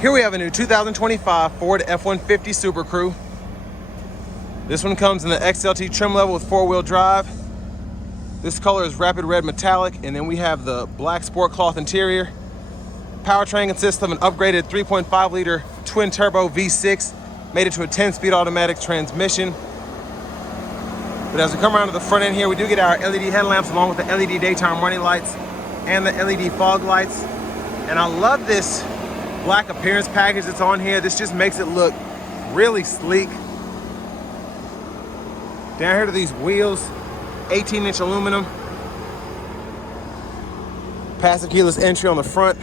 Here we have a new 2025 Ford F-150 Super Crew. This one comes in the XLT trim level with 4-wheel drive. This color is rapid red metallic, and then we have the black sport cloth interior. Powertrain consists of an upgraded 3.5 liter twin turbo V6, made it to a 10-speed automatic transmission. But as we come around to the front end here, we do get our LED headlamps along with the LED daytime running lights and the LED fog lights. And I love this black appearance package that's on here. This just makes it look really sleek. Down here to these wheels, 18-inch aluminum. Passive keyless entry on the front.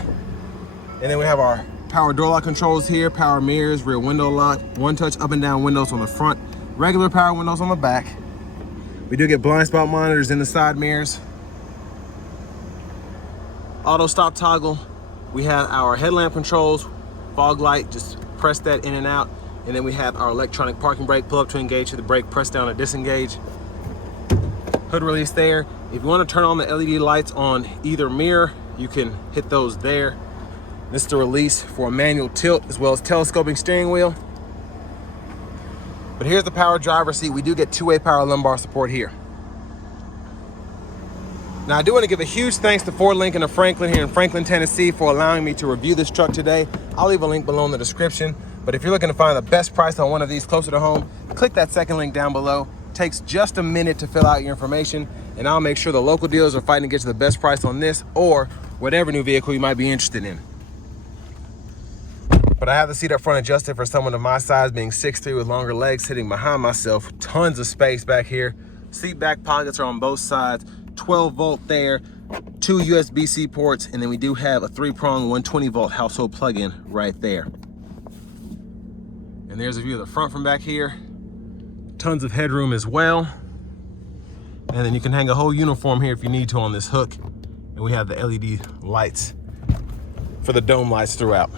And then we have our power door lock controls here, power mirrors, rear window lock, one-touch up and down windows on the front, regular power windows on the back. We do get blind spot monitors in the side mirrors. Auto stop toggle. We have our headlamp controls, fog light, just press that in and out. And then we have our electronic parking brake, pull up to engage, hit the brake, press down to disengage. Hood release there. If you want to turn on the LED lights on either mirror, you can hit those there. This is the release for a manual tilt as well as telescoping steering wheel. But here's the power driver's seat. We do get two-way power lumbar support here. Now I do want to give a huge thanks to Ford Lincoln of Franklin here in Franklin, Tennessee for allowing me to review this truck today. I'll leave a link below in the description. But if you're looking to find the best price on one of these closer to home, click that second link down below. It takes just a minute to fill out your information, and I'll make sure the local dealers are fighting to get you the best price on this or whatever new vehicle you might be interested in. But I have the seat up front adjusted for someone of my size, being 6'3" with longer legs, sitting behind myself. Tons of space back here. Seat back pockets are on both sides. 12-volt there, 2 USB-C ports, and then we do have a 3-prong 120-volt household plug-in right there. And there's a view of the front from back here. Tons of headroom as well. And then you can hang a whole uniform here if you need to on this hook. And we have the LED lights for the dome lights throughout.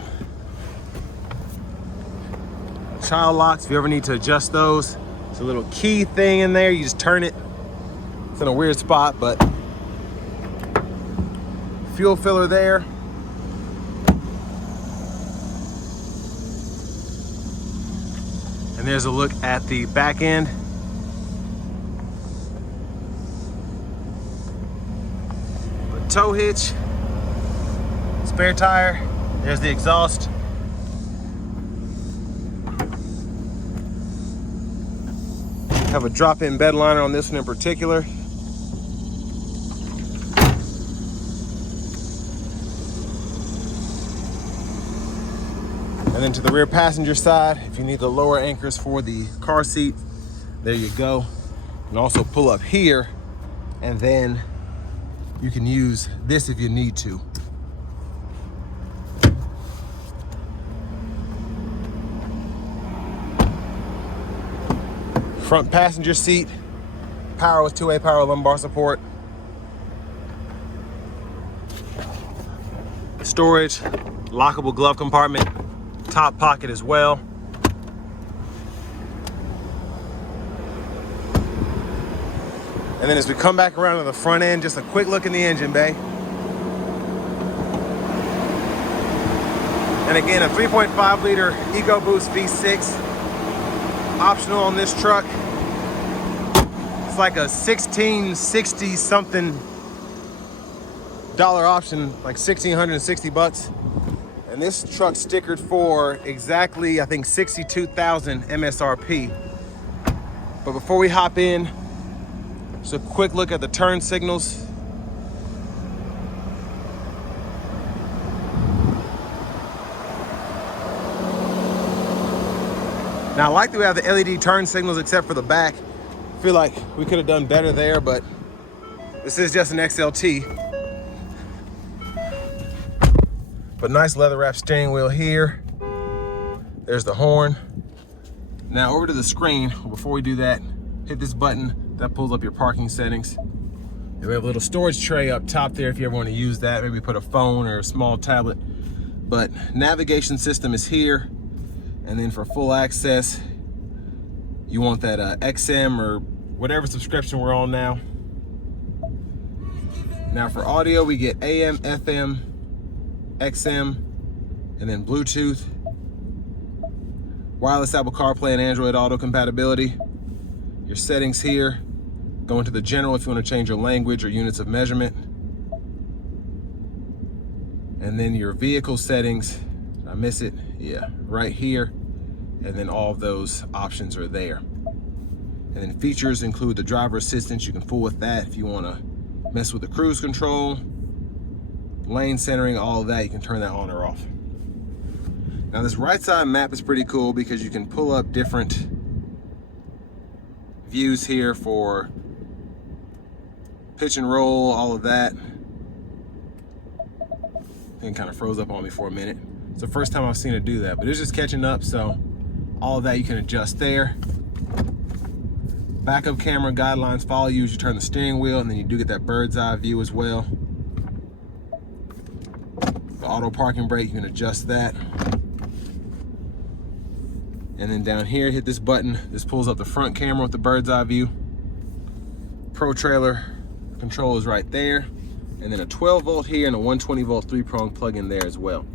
Child locks, if you ever need to adjust those, it's a little key thing in there. You just turn it. It's in a weird spot, but fuel filler there. And there's a look at the back end. The tow hitch, spare tire, there's the exhaust. Have a drop-in bed liner on this one in particular. And then to the rear passenger side, if you need the lower anchors for the car seat, there you go. And also pull up here, and then you can use this if you need to. Front passenger seat, power with 2-way power lumbar support. Storage, lockable glove compartment, top pocket as well. And then as we come back around to the front end, just a quick look in the engine bay. And again, a 3.5 liter Ecoboost V6. Optional on this truck. It's like a $1,660 something option, like $1,660. And this truck stickered for exactly, I think, 62,000 MSRP. But before we hop in, just a quick look at the turn signals. Now I like that we have the LED turn signals except for the back. I feel like we could have done better there, but this is just an XLT. But nice leather wrapped steering wheel here. There's the horn. Now over to the screen. Before we do that, hit this button that pulls up your parking settings. And we have a little storage tray up top there if you ever want to use that. Maybe put a phone or a small tablet. But navigation system is here. And then for full access, you want that XM or whatever subscription we're on now. Now for audio, we get AM, FM, XM, And then Bluetooth, wireless Apple CarPlay and Android Auto compatibility. Your settings here, go into the general if you want to change your language or units of measurement. And then your vehicle settings, did I miss it? Yeah, right here. And then all of those options are there. And then features include the driver assistance. You can fool with that if you want to mess with the cruise control, lane centering, all of that. You can turn that on or off. Now this right side map is pretty cool because you can pull up different views here for pitch and roll, all of that. It kind of froze up on me for a minute. It's the first time I've seen it do that, but it's just catching up, so all of that you can adjust there. Backup camera guidelines follow you as you turn the steering wheel, and then you do get that bird's eye view as well. The auto parking brake, you can adjust that. And then down here, hit this button. This pulls up the front camera with the bird's eye view. Pro trailer control is right there. And then a 12 volt here and a 120 volt 3-prong plug in there as well.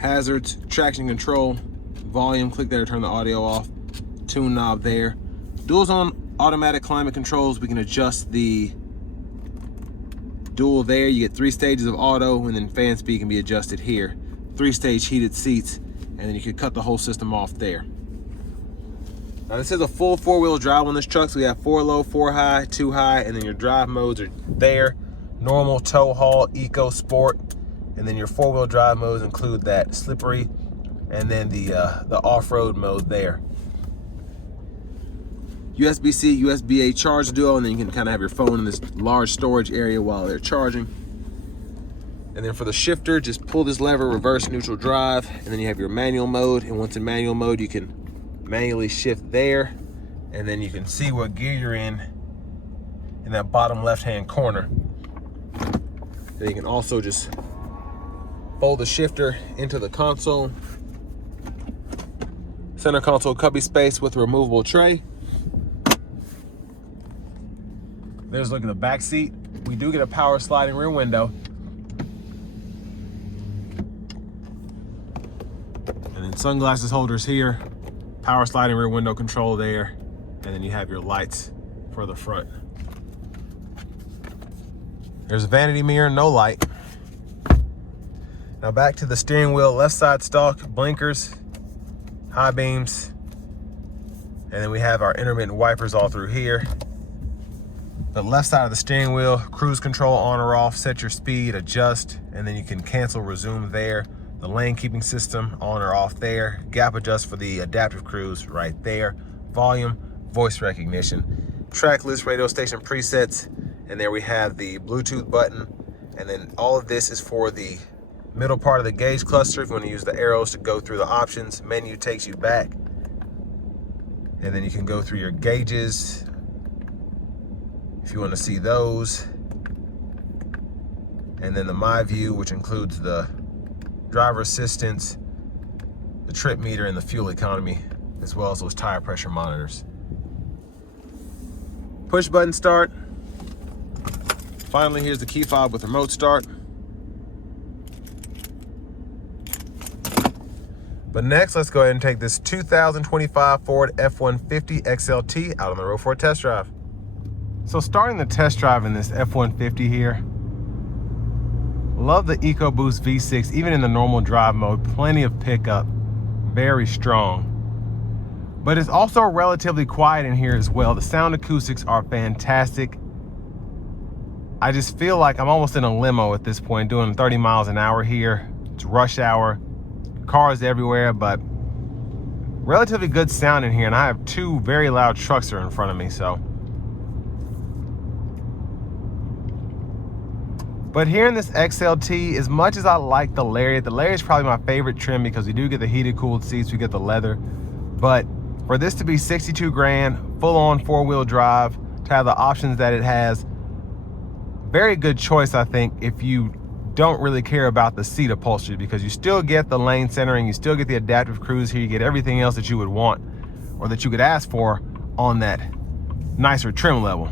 Hazards, traction control, volume, click there to turn the audio off. Tune knob there. Dual zone automatic climate controls. We can adjust the dual there. You get 3 stages of auto, and then fan speed can be adjusted here. 3-stage heated seats, and then you can cut the whole system off there. Now this is a full 4-wheel drive on this truck, so we have 4 low, 4 high, 2 high, and then your drive modes are there. Normal, tow haul, eco, sport, and then your 4-wheel drive modes include that slippery, and then the off-road mode there. USB-C, USB-A charge duo, and then you can kind of have your phone in this large storage area while they're charging. And then for the shifter, just pull this lever, reverse neutral drive, and then you have your manual mode. And once in manual mode, you can manually shift there, and then you can see what gear you're in that bottom left-hand corner. Then you can also just fold the shifter into the console. Center console cubby space with a removable tray. There's a look at the back seat. We do get a power sliding rear window. And then sunglasses holders here. Power sliding rear window control there. And then you have your lights for the front. There's a vanity mirror, no light. Now back to the steering wheel, left side stalk, blinkers, high beams. And then we have our intermittent wipers all through here. The left side of the steering wheel, cruise control on or off, set your speed, adjust, and then you can cancel, resume there. The lane keeping system on or off there. Gap adjust for the adaptive cruise right there. Volume, voice recognition. Track list, radio station presets, and there we have the Bluetooth button. And then all of this is for the middle part of the gauge cluster. If you want to use the arrows to go through the options, menu takes you back. And then you can go through your gauges if you want to see those. And then the My View, which includes the driver assistance, the trip meter, and the fuel economy, as well as those tire pressure monitors. Push button start. Finally, here's the key fob with remote start. But next, let's go ahead and take this 2025 Ford F-150 XLT out on the road for a test drive. So starting the test drive in this F-150 here, love the Ecoboost V6, even in the normal drive mode, plenty of pickup, very strong. But it's also relatively quiet in here as well. The sound acoustics are fantastic. I just feel like I'm almost in a limo at this point, doing 30 miles an hour here. It's rush hour, cars everywhere, but relatively good sound in here. And I have 2 very loud trucks that are in front of me, so. But here in this XLT, as much as I like the Lariat is probably my favorite trim because we do get the heated cooled seats, we get the leather. But for this to be 62 grand, full on 4-wheel drive, to have the options that it has, very good choice, I think, if you don't really care about the seat upholstery, because you still get the lane centering, you still get the adaptive cruise here, you get everything else that you would want or that you could ask for on that nicer trim level.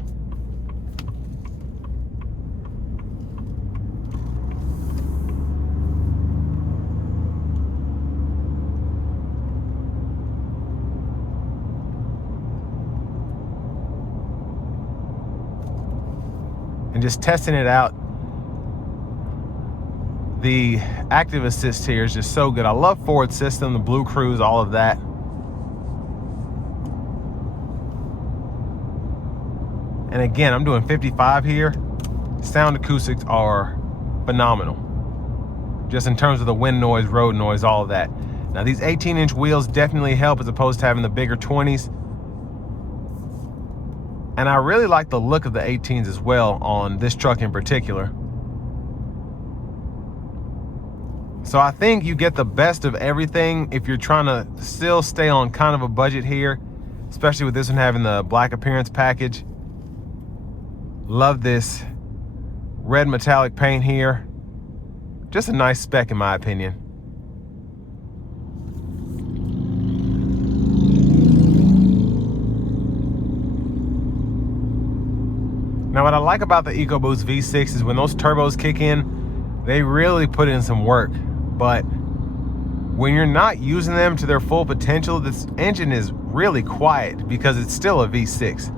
just testing it out, the active assist here is just so good. I love Ford's system, the Blue Cruise, all of that. And again, I'm doing 55 here. Sound acoustics are phenomenal. Just in terms of the wind noise, road noise, all of that. Now these 18-inch wheels definitely help as opposed to having the bigger 20s. And I really like the look of the 18s as well on this truck in particular. So I think you get the best of everything if you're trying to still stay on kind of a budget here, especially with this one having the black appearance package. Love this red metallic paint here. Just a nice spec in my opinion. Now what I like about the Ecoboost V6 is when those turbos kick in, they really put in some work. But when you're not using them to their full potential, this engine is really quiet because it's still a V6.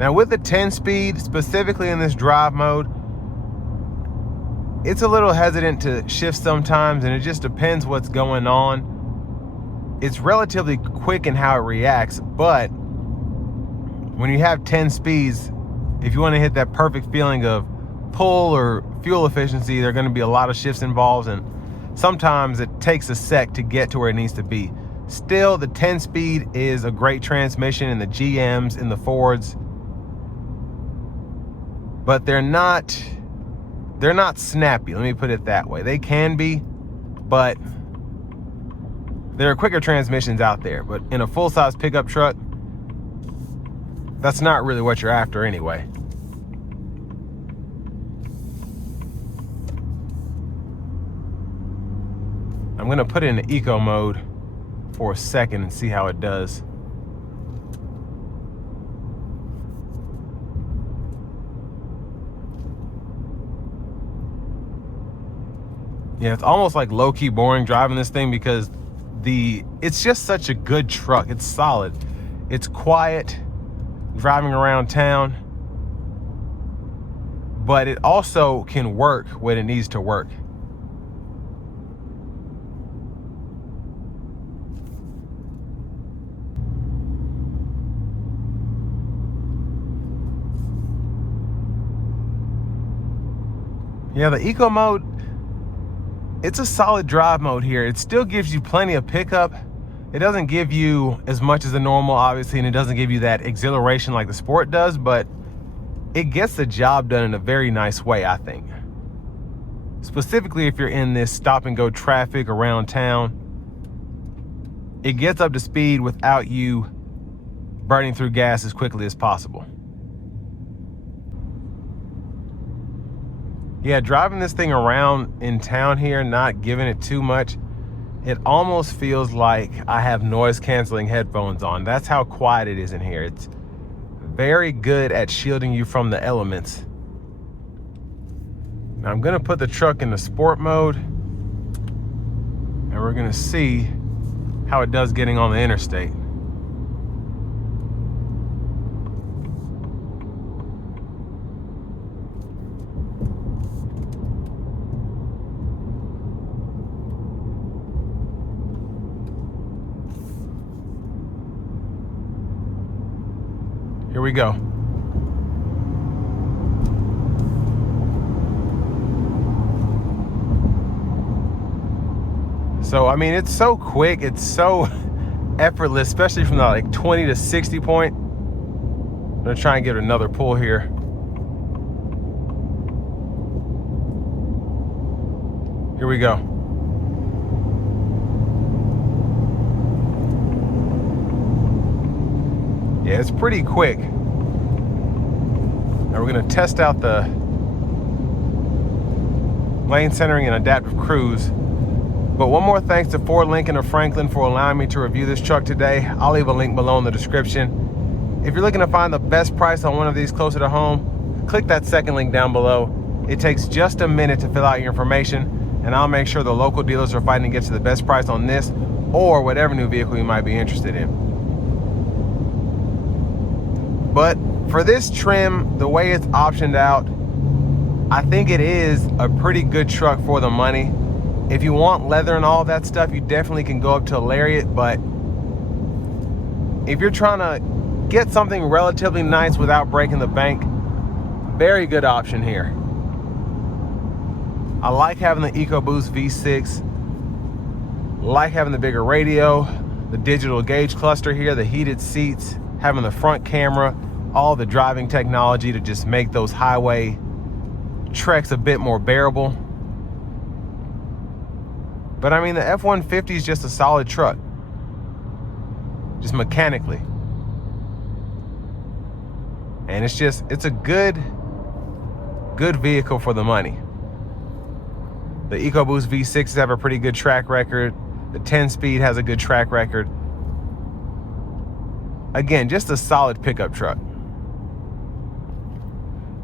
Now with the 10-speed, specifically in this drive mode, it's a little hesitant to shift sometimes, and it just depends what's going on. It's relatively quick in how it reacts, but when you have 10 speeds, if you want to hit that perfect feeling of pull or fuel efficiency, there are going to be a lot of shifts involved, and sometimes it takes a sec to get to where it needs to be. Still, the 10-speed is a great transmission in the GMs, in the Fords, but they're not snappy, let me put it that way. They can be, but there are quicker transmissions out there. But in a full-size pickup truck, that's not really what you're after anyway. I'm gonna put it in the eco mode for a second and see how it does. Yeah, it's almost like low-key boring driving this thing because it's just such a good truck. It's solid. It's quiet driving around town, but it also can work when it needs to work. Yeah, the eco mode, it's a solid drive mode here. It still gives you plenty of pickup. It doesn't give you as much as the normal, obviously, and it doesn't give you that exhilaration like the Sport does, but it gets the job done in a very nice way, I think. Specifically if you're in this stop and go traffic around town, it gets up to speed without you burning through gas as quickly as possible. Yeah, driving this thing around in town here, not giving it too much, it almost feels like I have noise canceling headphones on. That's how quiet it is in here. It's very good at shielding you from the elements. Now I'm gonna put the truck in the sport mode, and we're gonna see how it does getting on the interstate. Here we go. So, I mean, it's so quick, it's so effortless, especially from the like 20 to 60 point. I'm gonna try and get another pull here. Here we go. Yeah, it's pretty quick. Now we're gonna test out the lane centering and adaptive cruise. But one more thanks to Ford Lincoln of Franklin for allowing me to review this truck today. I'll leave a link below in the description. If you're looking to find the best price on one of these closer to home, click that second link down below. It takes just a minute to fill out your information. and I'll make sure the local dealers are fighting to get you the best price on this or whatever new vehicle you might be interested in. But for this trim, the way it's optioned out, I think it is a pretty good truck for the money. If you want leather and all that stuff, you definitely can go up to a Lariat, but if you're trying to get something relatively nice without breaking the bank, very good option here. I like having the Ecoboost V6, like having the bigger radio, the digital gauge cluster here, the heated seats, having the front camera, all the driving technology to just make those highway treks a bit more bearable. But I mean, the F-150 is just a solid truck, just mechanically. And it's a good vehicle for the money. The Ecoboost V6s have a pretty good track record. The 10-speed has a good track record. Again, just a solid pickup truck.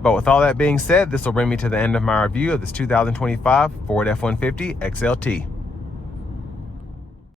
But with all that being said, this will bring me to the end of my review of this 2025 Ford F-150 XLT.